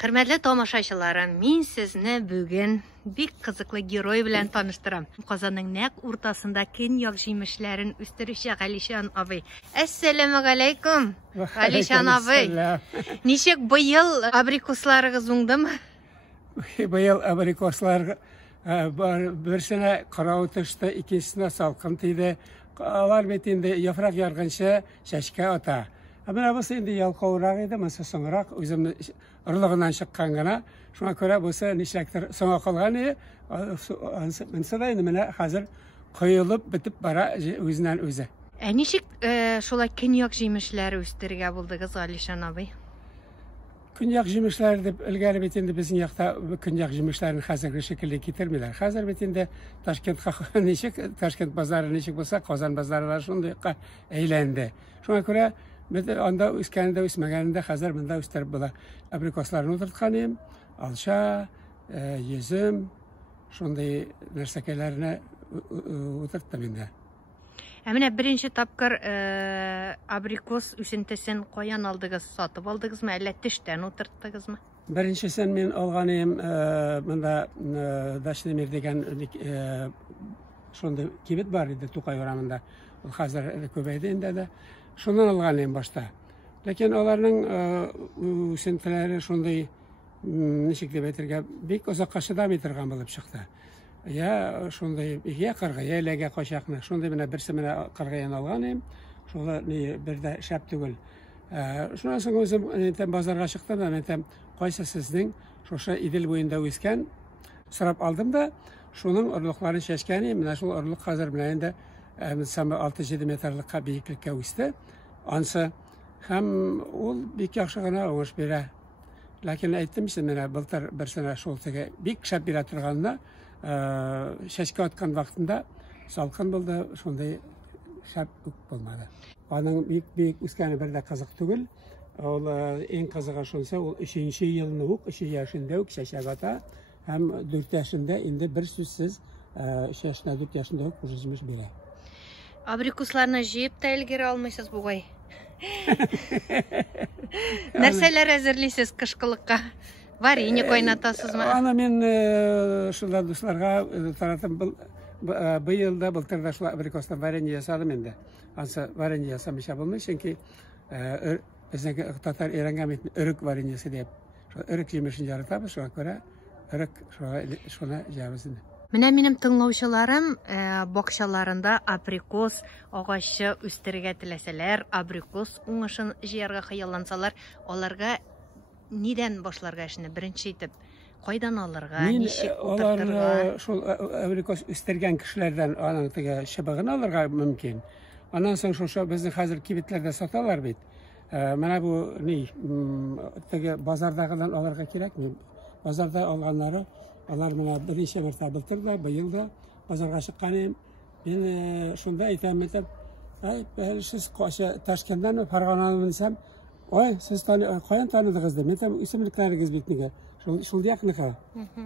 Хөрмәтле тамашачыларым, мин сезне бүген бик кызыклы герой белән таныштырам. Казанның нәкъ уртасында көньяк җимешләрен үстерүче Галишан абый. Әссәламу алейкум, Галишан абый. Ничек быел абрикосларыгыз уңдымы? Быел абрикослар берсенә карау төште, икенчесенә салкын тиде. Алар бит инде яфрак ярганча чәчкә ата. Менә бусы инде ялкаурак иде, монсы соңрак үзем орлыгыннан чыккан гына. Шуңа күрә бусы нишлектер соңга калган иде. Монсы да инде менә хәзер коелып битеп бара үзеннән үзе. Ничек шулай көньяк җимешләре үстерергә булдыгыз, Галишан абый? Көньяк җимешләре дип элгәре бит инде безнең якта көньяк җимешләрен хәзерге шикелле китермиләр. Хәзер бит инде Ташкентка ничек, Ташкент базары ничек булса, Казан базары шундый әйләнде. Шуңа күрә анда үскәндә үсмәгәндә хәзер монда үстереп була. Абрикосларны утырткан идем, алша, йөзем, шундый нәрсәләрне утырттым инде. Менә беренче тапкыр абрикос үсентесен каян алдыгыз? Сатып алдыгызмы, әллә тештән утырттыгызмы? Беренчесен мин алган идем, монда Дашлемир дигән шундый кибет бар иде Тукай урамында. Ул хәзер күбәйде инде дә. Шуннан алган идем башта. Ләкин аларның үсентеләре шундый ничек дип әйтергә, бик озакка чыдамый торган булып чыкты. Я шундый я кыргая эләгә качакны. Шундый менә берсе менә кыргаян алган идем. Шуны бер дә шәп түгел. Шуннан соң үзем базарга чыктым да, мен кайсы сезнең шушы Идел буенда үскән сорап алдым да, шуның орлыкларын чәчкән идем. Менә шул орлык хәзер менә инде 6-7 метрлыкка биеклеккә үсте. Ансы һәм ул бик яхшы гына уңыш бирә. Ләкин әйттем син менә былтыр берсенә шул теге бик шәп бирә торганына чәчкә аткан вакытында салкын булды, шундый шәп булмады. Аның бик үскәне бер дә кызык түгел. Ул иң кызыгы шунысы, ул 3нче елны ук, 3 яшендә ук чәчәк ата, һәм 4 яшендә инде бер сүзсез 3 яшендә 4 яшендә ук җимеш бирә. Абрикосларны җыеп та өлгерә алмыйсыз бугай. Нәрсәләр әзерлисез кышкылыкка? Варенье кайнатасызмы? Аны мин шулар дусларга таратып быел да былтыр шул абрикостан варенье ясадым инде. Ансы варенье ясамыйча булмый, чөнки безнең татар өйрәнгән өрек вареньесы дип. Шул өрек җимешен яратабыз, шуңа күрә өрек шуны җабыз инде. Менә минем тыңлаучыларым бакчаларында абрикос агачы үстерергә теләсәләр, абрикос уңышын җыярга хыяллансалар, аларга нидән башларга эшне беренче итеп, кайдан алырга, ничек утыртырга? Шул абрикос үстергән кешеләрдән аның теге чыбыгын алырга мөмкин. Аннан соң шушы безнең хәзер кибетләрдә саталар бит. Менә бу теге базардагыдан алырга кирәкми. Базарда алганнары алар менә беренче мәртәбә былтыр да, быел да базарга чыккан идем. Мин шунда әйтәм, сез Ташкенттән Фаргананы белсәм, ой, сез каян таныдыгыз дип, мен исемлекләрегез бит нигә? Шул якныкы.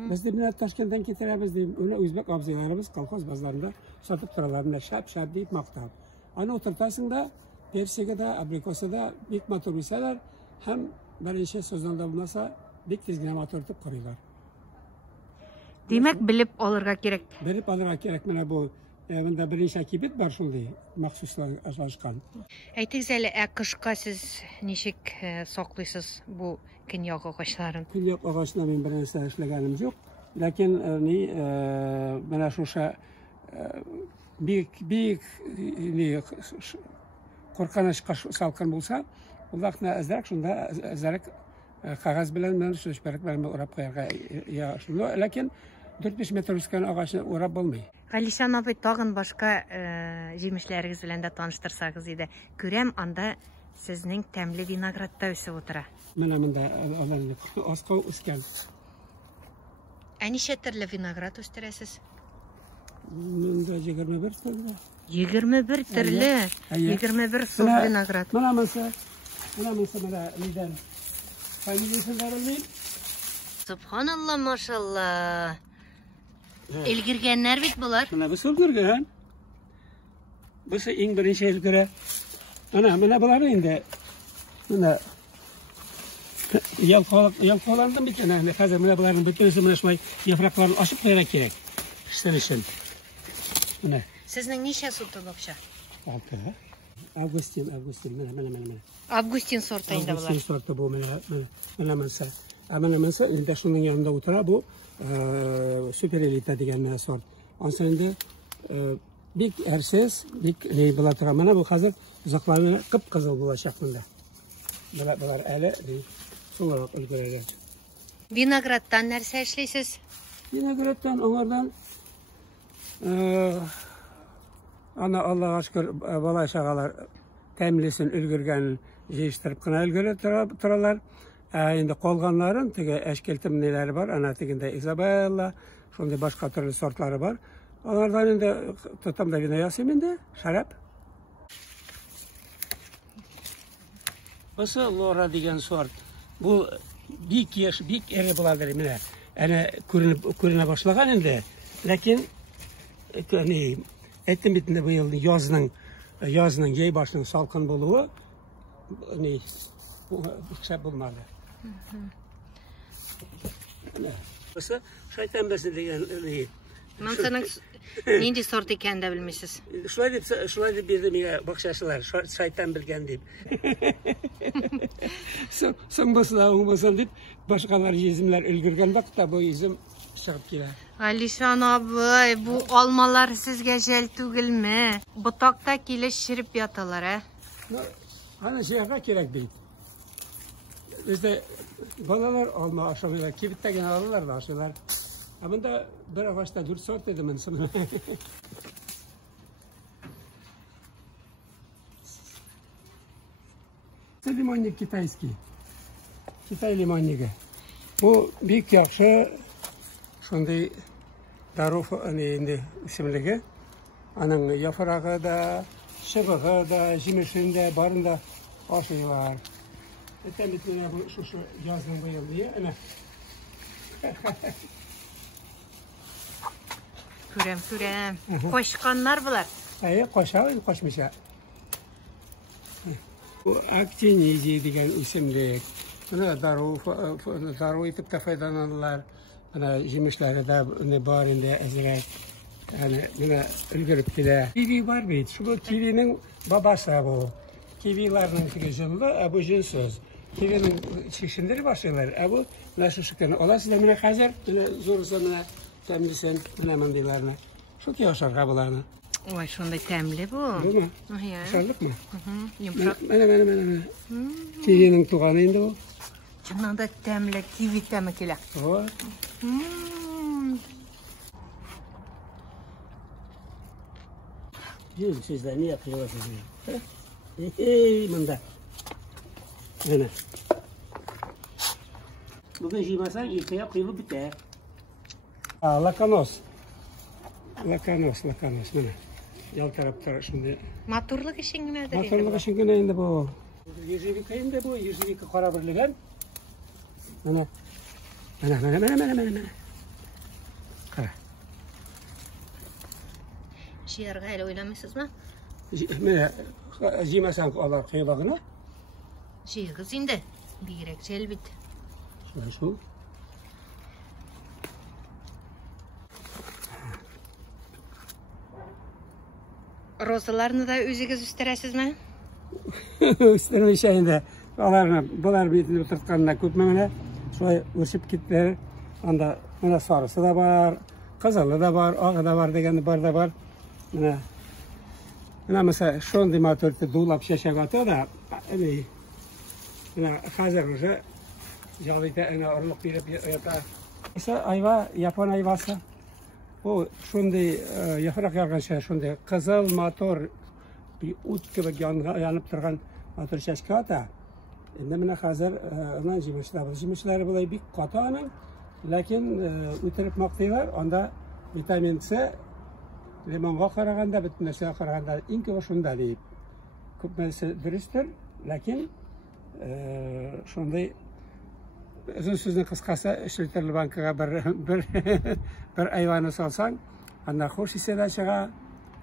Без дип менә Ташкенттән китерәбез дип, үзбәк абзыйларыбыз колхоз базарында сатып торалар, менә шәп дип мактап. Аны утыртасың да, персиге дә, абрикосы да бик матур үсәләр, һәм беренче сезонда булмаса, бик тиз генә матур итеп корыйлар. Димәк, белеп алырга кирәк. Белеп алырга кирәк. Менә бу монда беренче кибет бар шундый, махсуслар ажлашкан. Әйтегез әле, кышка сез ничек саклыйсыз бу көньяк агачларын? Көньяк агачына мин бер нәрсә эшләгәнем юк. Ләкин менә шуша бик куркыныч салкын булса, ул вакытны әзрәк шунда әзрәк кагаз белән мен шүшпәрек белән урап куярга яшылы. Ләкин 4-5 метр үскән агачны урап булмый. Галишан абый, тагын башка җимешләрегез белән дә таныштырсагыз иде. Күрәм, анда сезнең тәмле виноградта үсеп утыра. Менә монда аска үскән. Ничә төрле виноград үстерәсез? Монда 21 төрле. 21 төрле. 21 сорт виноград. Менә нидән? Фамилиясен мин. Субханалла, машалла. Элгергәннәр бит булар. Менә бу өлгергән. Бусы иң беренче өлгерә. Менә булар инде. Менә Yalqalandım biten. Hazır mına buların bütünüsü mına şulay yapraklarını açıp koymak gerek. Kışlar için. Mına. Sizning necha sorti bokcha? 6. Avgustin, mana. Avgustin sorti endi bular. Avgustin sorti bu mana mansa. Mana mansa endi şunun yanında o'tira bu super elita degan sort. Ondan endi bik ersiz, bik ne bular mana bu hozir uzoqlarni qip-qizil bo'lacak bunda. Bular hali so'ngroq ulguradi. Vinograddan narsa ishlaysiz? Vinograddan, onlardan ana Allah'a şükür balay şağalar təmlisin ülgürgen yeyiştirip qına ülgürü turalar. Endi qolganların tege eşkeltim neleri var. Ana teginde Isabella, şunday başka türlü sortları var. Onlardan endi tutamda vino yasayım endi, şarap. Bası Lora degan sort. Bu bik eri buladır mine. Yani көріне başlagan endi. Lakin ettim bitinde bu yıl yazının yey başının salkın buluğu bu şey bulmadı. Bası şeytan besin degan Mansaning nindi sort ekan da bilmaysiz. Şulay deb berdi menga bakşaşılar, şeytan bilgan deb. So'ng bo'lsa, o'ng bo'lsa deb boshqalar yezimlar ulgurgan vaqtda bu yezim chiqib keladi. Alişan abi, bu almalar sizge jel tugilmi? Butakta kelishirib yotalar, ha? Ana şeyga kerak deydi. Bizde balalar alma aşağıya kibitdagi alırlar da aşağılar. Bunda bir ağaçta 4 sort dedim ben sana. Limonnik kitayskiy. Kitay limonnigi. Bu büyük yaxshi shunday daruf endi isimligi. Aning yaprog'i da, shibig'i da, jimishida barında oshi var. Bitmene bu şu yazning bu yil diye ana. Ko'ram. Qo'shqonlar bular. Qo'shmisha. Bu aktiniyci degan isimlik. Buna daruf etib foydalanadilar. Mana jimishlarida bor endi azrak. Yani buna ulgurib keladi. Kivi var bit. Şu kivinin babası bu. Kivilarning jildi, bu jinsiz. Kivinin chekishindiri başlaylar. Bu nasıl şükür. Olasizlar mana hozir zo'rsa mana temlisin mana mandiylarni. Shu yoshlarga bularni. Oy, shunday ta'mli bu. Değil mi? Ya. Şarlık mı? Yumshoq. Mana. Kivinin tuğanı indi bu. Chinanda ta'mli kivi ta'mi keladi. O. Yürü sizler ne yapıyorsunuz? Manda. Ana. Bugün yemezsen erteye kıyılıp biter. Lakanos. Mana. Yaltarab tura shunday. Motorlik ishing nimadir? Motorlik ishing endi bu. Yezivika endi bu, yezivika qora birligan. Mana. Qara. Sherga hali o'ylamaysizmi? Mana yemasan olar qiybag'ini. Shergiz endi biyrak jelbit. Shu. Rozalarni da o'zingiz o'stirasizmi? O'stirmish endi. Bular betini o'tirtgandan ko'pmi mana shulay o'sib ketdi. Anda mana sarisi da bor, qizili da bor, og'i da bor deganda barda bor. Mana mesela shunday motorda duvlab shashag'oti da mana hozir уже joyida urilib berib yotar. Esa ayva, yapon ayvasi. Bu shunday yaproq yog'gan shunday qizil motor bir o't gibi yanib turgan motor shashkota. Endi mana hozir ana jimishlari bo'lay bir qatoning, lekin o'tirib maqtaylar, onda vitamin C limonga qaraganda, butun narsaga qaraganda eng ko'p shunda deyib. Ko'pmasi durustdir, lekin shunday uzun so'zni qisqasi 3 litrli bankaga bir ayvonni solsang, anda xush hissiyatdan chiqa,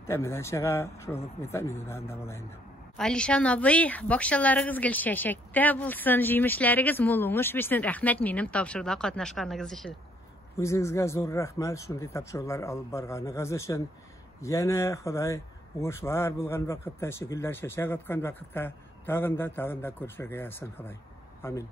ta'midan chiqa, shu vitaminlardan bo'laydi. Алишан абый, бакчаларыгыз гел чәчәктә булсын, җимешләрегез мул уңыш бирсен. Рәхмәт минем тапшыруда катнашканыгыз өчен. Үзегезгә зур рәхмәт шундый тапшырулар алып барганыгыз өчен. Яна Ходай уңышлар булган вакытта, шигылләр чәчәк аткан вакытта тагын да күршергә ясын Ходай. Амин.